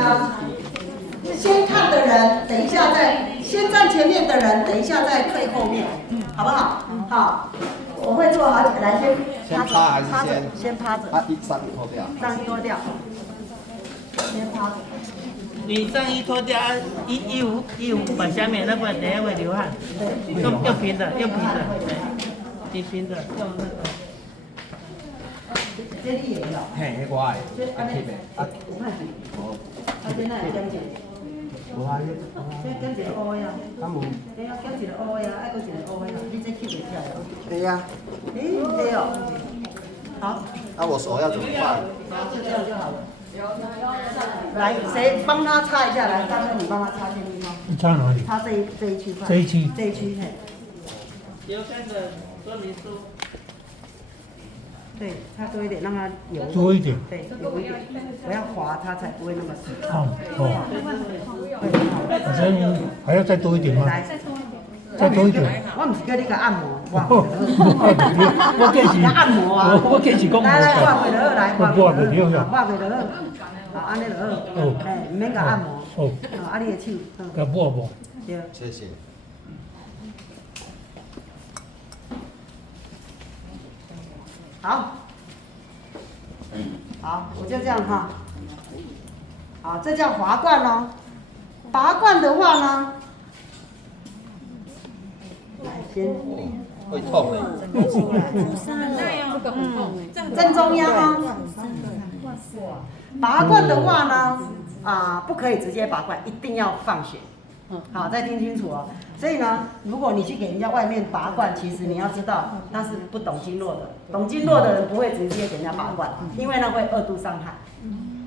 呢，先看的人，等一下先站前面的人，等一下再退后面，好不好？好，我会做好，来先趴还是先趴着，上衣脱掉，上衣脱掉，先趴着。你上衣脱掉，衣服把下面那个等下会流汗，用平的，对，你平的，用那个。这里也有。嘿，我爱，这那有减减。无啊，这减一个乌呀。他无。对啊，减一个乌呀，还佫一个乌呀，你这吸袂起来哦。对呀。对哦。好。那我手要怎么放？就这样就好了。来，谁帮他擦一下？来，大哥，你帮他擦这地方。你擦哪里？擦这一区块。这一区。这一区，嘿。有看的说明书。对，擦多一点，让它油。多一点。对，油一点，不要滑，它才不会那么死。烫哦。反正还要再多一点吗？来，再多一点。我唔是叫你个按摩，我计是按摩啊。我计是讲。来，画袂落，来，画袂落，画袂落。好，安尼就好。哦。哎，唔免甲按摩。哦。啊，你的手。甲抹抹。对。谢谢。好，好，我就这样哈。好，这叫滑罐哦。拔罐的话呢，来先。会痛哎。正中央哦。拔罐的话呢，不可以直接拔罐，一定要放血。好，再听清楚哦。所以呢，如果你去给人家外面拔罐，其实你要知道那是不懂经络的。懂经络的人不会直接给人家拔罐，因为那会二度伤害。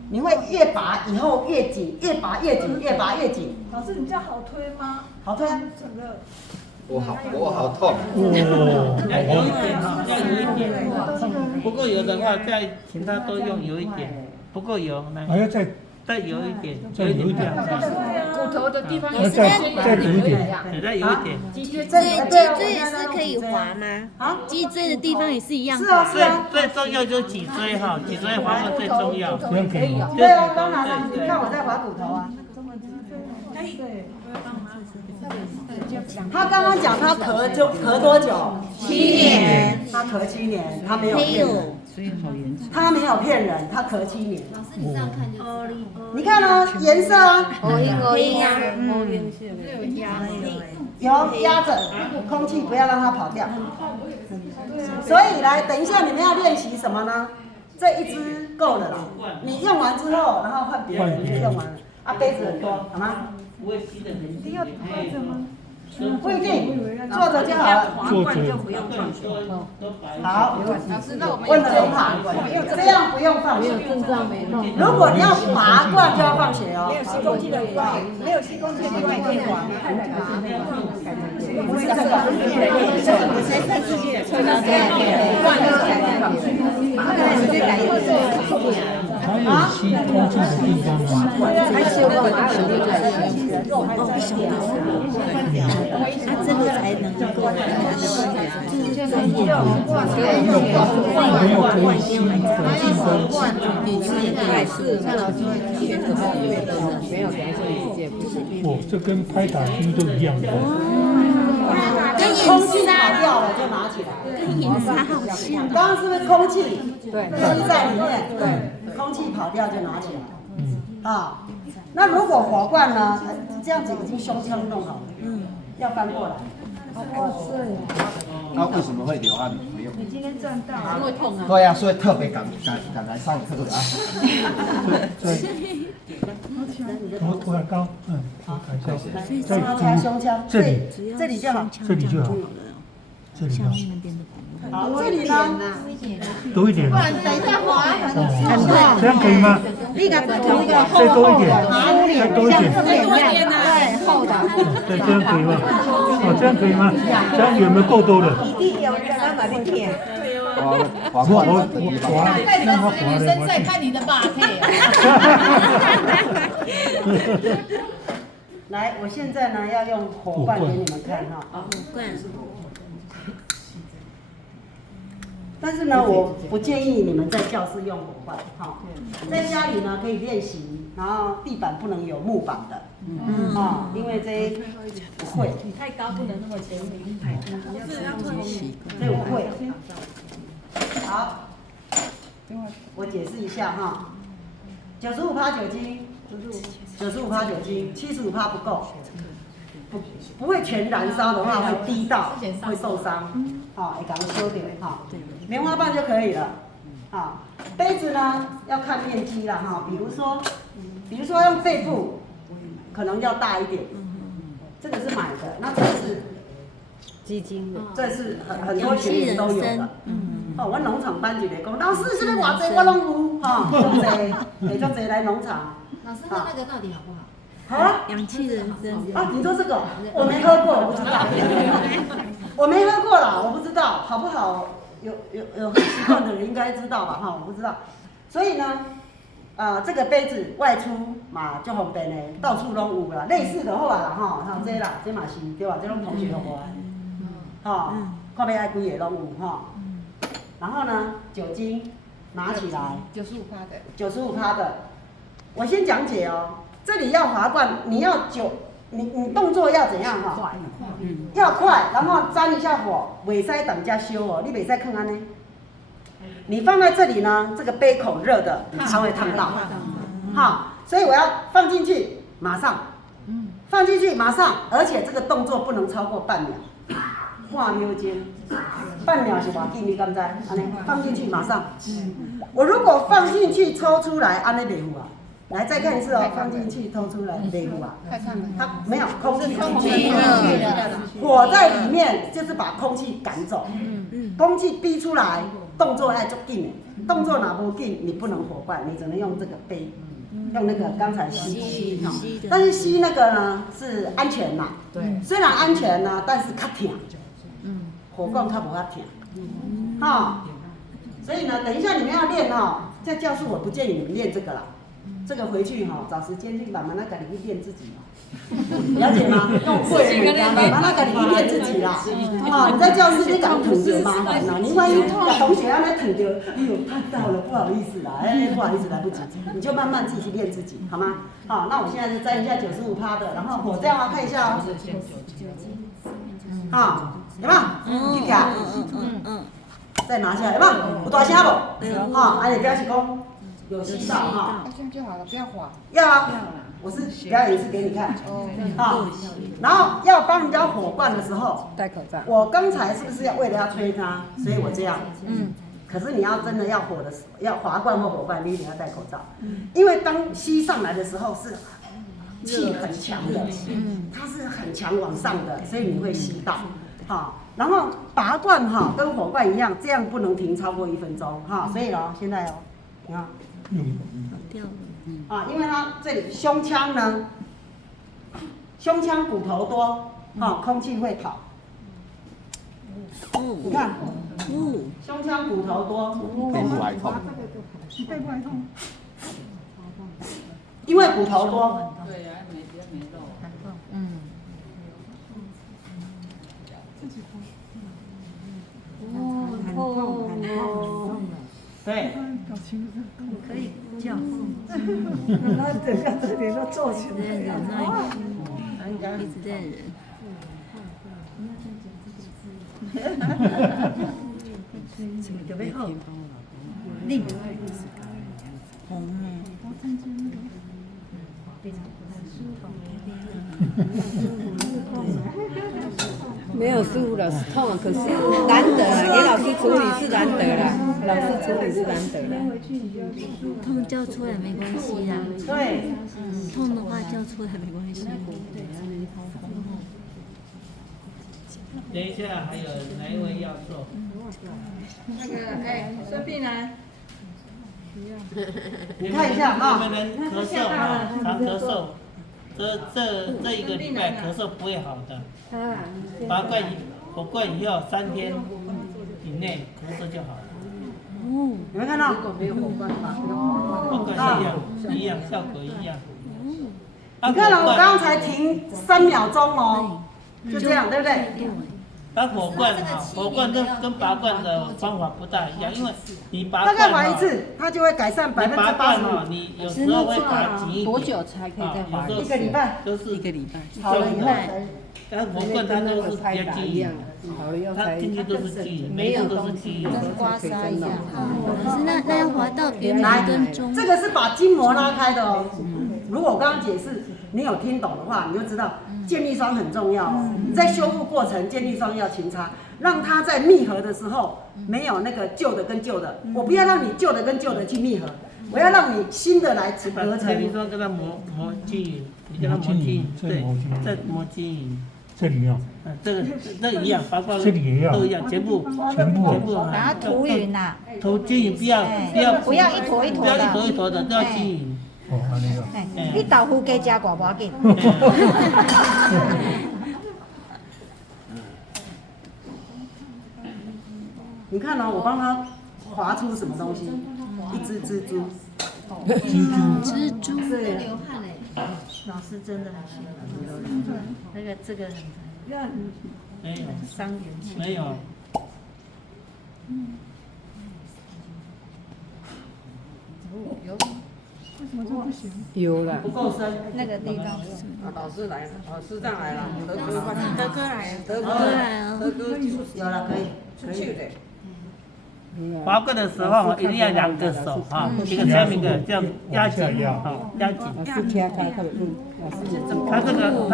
你会越拔以后越紧，越拔越紧，越拔越紧。老师，你这样好推吗？好推啊！整个。我好痛。要有一点哈，要有一点。不够油的话，再其他都用油一点。不够油，来。还要再油一点，再油一点。骨头的地方也是再油一点。再油一点。脊椎也是可以滑吗？啊，脊椎的地方也是一样。是啊，是啊。最重要就是脊椎哈，脊椎滑是最重要。这样可以吗？对啊，当然了，你看我在滑骨头啊。他刚刚讲他咳多久？7年。他咳7年，他没有骗人。他没有骗人，他咳7年。老师，你这样看就是。你看哦，颜色啊。黑呀。有压着，空气不要让它跑掉。所以来，等一下你们要练习什么呢？这一支够了啦。你用完之后，然后换别人就用完了。杯子很多，好吗？不会吸的很一定要趴着吗？不一定，坐着就好了。坐着。好，老师，那我们问得很好，这样不用放血。如果你要拔罐，就要放血哦。没有吸空气的没有吸空气的地方也可以滑。不是这个，才3次性，穿到这样灌就才能放水。直接改一个还有吸空气的地方吗？还修过哪里？它这个才能够把它的血就是专业的没有可以吸空气的。哦，这跟拍打机都一样的。跟空气跑掉了就拿起来。跟银沙好像。刚刚是不是空气吸在里面？对，空气跑掉就拿起来。啊，那如果火罐呢？这样子已经胸腔弄好了。要翻过来。那为什么会流汗？没有。你今天站到，因为痛啊。对呀，所以特别赶来上课啊。头突然高，好，感谢。在胸腔，这里就好，这里就好，这里就好。好，这里呢？多一点。等一下滑很痛，这样可以吗？再多一点，再多一点。对，厚的。对，这样可以吗？哦，这样可以吗？这样有没有够多的？一定有，刚刚把你舔。滑，让他滑的。女生在看你的马腿。来，我现在呢要用火罐给你们看哈。火罐。但是呢，我不建议你们在教室用火罐，哈，在家里呢可以练习，然后地板不能有木板的，因为这不会，太高不能那么前面，是要推这我会。好，我解释一下哈，95%酒精，95%酒精，75%不够，不会全燃烧的话会滴到，会受伤，会赶快修掉哈。棉花棒就可以了，杯子呢要看面积啦哈，比如说用背部，可能要大一点，这个是买的，那这是基金的，这是很多学员都有的。我农场班就来讲，老师这个偌济我拢有，足济，足济来农场。老师，那个到底好不好？氧气人参你说这个我没喝过，我不知道。我没喝过啦，我不知道好不好。有很习惯的人应该知道吧？我不知道。所以呢，这个杯子外出嘛就方便的，到处都有啦。类似的好啦像这啦，这嘛是对吧？这种同学学我的，看要爱几个拢有然后呢，酒精拿起来，95%的。我先讲解哦，这里要滑罐，你动作要怎样要快，然后沾一下火，袂使等加烧哦，你袂使放安尼。你放在这里呢，这个杯口热的，它会烫到。所以我要放进去，马上，放进去马上，而且这个动作不能超过半秒。半秒钟，半秒是偌紧，你敢知？安尼放进去马上。我如果放进去抽出来，安尼袂有啊。来再看一次哦，放进去抽出来，袂有啊。它没有空气进去，火在里面就是把空气赶走。空气逼出来，动作要足紧的。动作哪不紧，你不能火罐，你只能用这个杯，用那个刚才吸但是吸那个呢是安全嘛？对。虽然安全呢，但是较疼。火罐较无遐疼，所以呢，等一下你们要练在教室我不建议你们练这个啦，这个回去找时间去慢慢那己去练自己了解吗？用会慢慢那己去练自己啦，你在教室你敢疼就麻烦了，你万一同学那疼就，哎呦看到了不好意思啦，不好意思来不及，你就慢慢自己去练自己，好吗？那我现在就沾一下95%的，然后火这样看一下有没有？起来，再拿下来，有没有？有大声不？安尼表示讲有吸到这样就好了，不要滑。要啊，我是表演一次给你看。然后要帮人家火罐的时候，戴口罩。我刚才是不是要为了要吹它，所以我这样。可是你要真的要要滑罐或火罐，你一定要戴口罩。因为当吸上来的时候是气很强的，它是很强往上的，所以你会吸到。然后拔罐跟火罐一样，这样不能停超过1分钟所以现在你看，因为它这里胸腔呢，胸腔骨头多空气会跑。你看，胸腔骨头多，背部还痛，因为骨头多。对啊，没肉。对，可以叫，那整个这里都坐起来，一直在忍。这个就要好，另红没有舒服了，是痛啊，可是难得啊，给老师处理是难得啦，老师处理是难得啦。痛叫出来没关系啦，对，痛的话叫出来没关系。等一下还有哪一位要做？那个孙碧兰，你看一下你们能咳嗽常咳嗽，这一个礼拜咳嗽不会好的。拔罐火罐以后3天以内咳嗽就好了。你们看到？火罐是一样，效果一样。你看了，我刚才停3秒钟哦，就这样，对不对？拔火罐哈，火罐跟拔罐的方法不大一样，因为你拔大概罐划一次，它就会改善你拔罐哈， 85%。你有时候会拔紧一点。多久才可以再滑有时候一个礼拜就是一个礼拜。好了以后才。但火罐它都是比较均匀，好了要它进去都是均匀，每一次都是均匀。跟刮痧一样。可是那要滑到圆来满跟中。这个是把筋膜拉开的哦。如果我刚刚解释你有听懂的话，你就知道健力霜很重要哦。你在修复过程，健力霜要勤擦，让它在密合的时候没有那个旧的跟旧的。我不要让你旧的跟旧的去密合，我要让你新的来合健力成。霜跟它磨均匀，你跟它磨均匀，对，再磨均匀。这里啊，这一样，拔罐这里也要都一样，全部把它涂匀呐，涂均匀，不要一坨一坨不要一坨的。一坨的，都要均匀。哦，安尼啊。你豆腐加加寡无要紧。你看哦，我帮他划出什么东西？一只蜘蛛。蜘蛛流汗哎，老师真的很辛苦。这个很没有，伤元气。没有。有了。不够深。那个地方。老师来了，师长来了，德哥来了，德哥来了。德哥有了，可以的。滑棍的时候一定要两个手哈，一个下面一个这样压紧，好压紧。老师贴开，它这个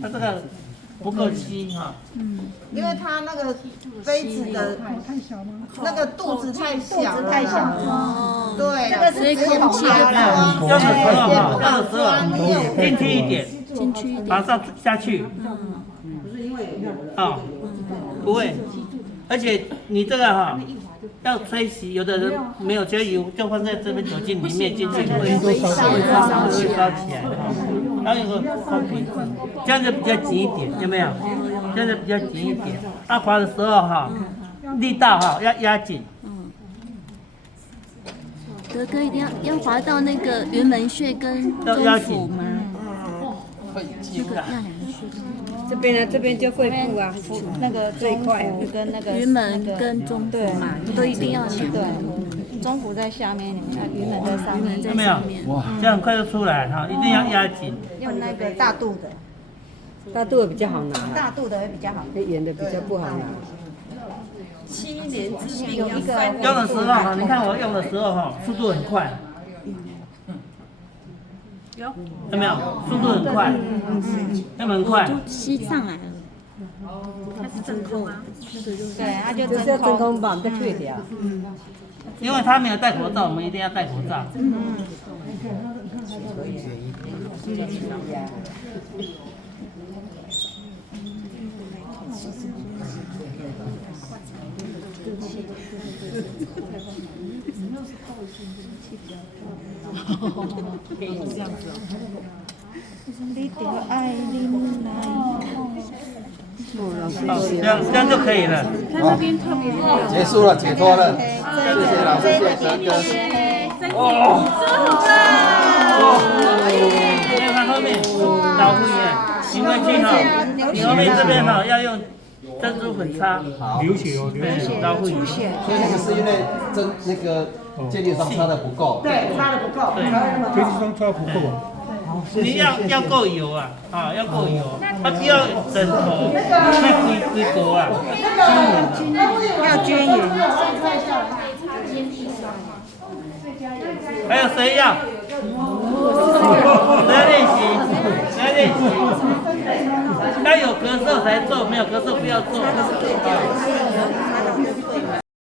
它这个不够稀哈。因为它那个杯子的那个肚子太小了，对，这个所以空气就不要的时候哈，要的时候进去一点，进去一点。马上下去。啊，不会，而且你这个哈要吹洗，有的人没有觉油，就放在这边酒精里面进去会烧起来，然后有个烧瓶，这样就比较紧一点，有没有？这样就比较紧一点。滑的时候哈，力道哈要压紧。德哥一定要滑到那个云门穴跟中府吗？这个要两个穴。这边呢，这边就肺部啊，那个最快跟那个云门跟中府嘛，都一定要两个。中府在下面，云门在上面。有没有？哇，这样很快就出来哈，一定要压紧。用那个大肚的。大肚的比较好拿，大肚的会比较好。圆的比较不好拿。7年之病有一个用的时候哈，你看我用的时候哈，速度很快。有没有？速度很快，那么很快。吸上来了。它是真空啊。对，它就就是要真空把它退掉。因为他没有戴口罩，我们一定要戴口罩。你就爱恁来。这样就可以了。结束了，解脱了，谢谢老师，谢谢德哥。你看后面老会员，你会去哈，你后面这边哈要用珍珠粉擦，流血哦，流血。老会员。所以那个是因为那个健力霜擦的不够。对，擦的不够，才会那么健力霜擦不够啊。你要够油啊，要够油，它不要枕头，去归国啊，要均匀。还有谁要？谁要练习？谁要练习？要有咳嗽才做，没有咳嗽不要做。